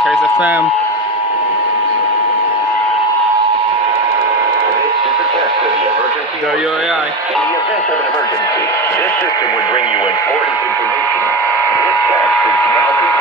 KASE-FM. This is the test of the emergency. WOAI. In the event of an emergency, this system would bring you important information. This test is now complete.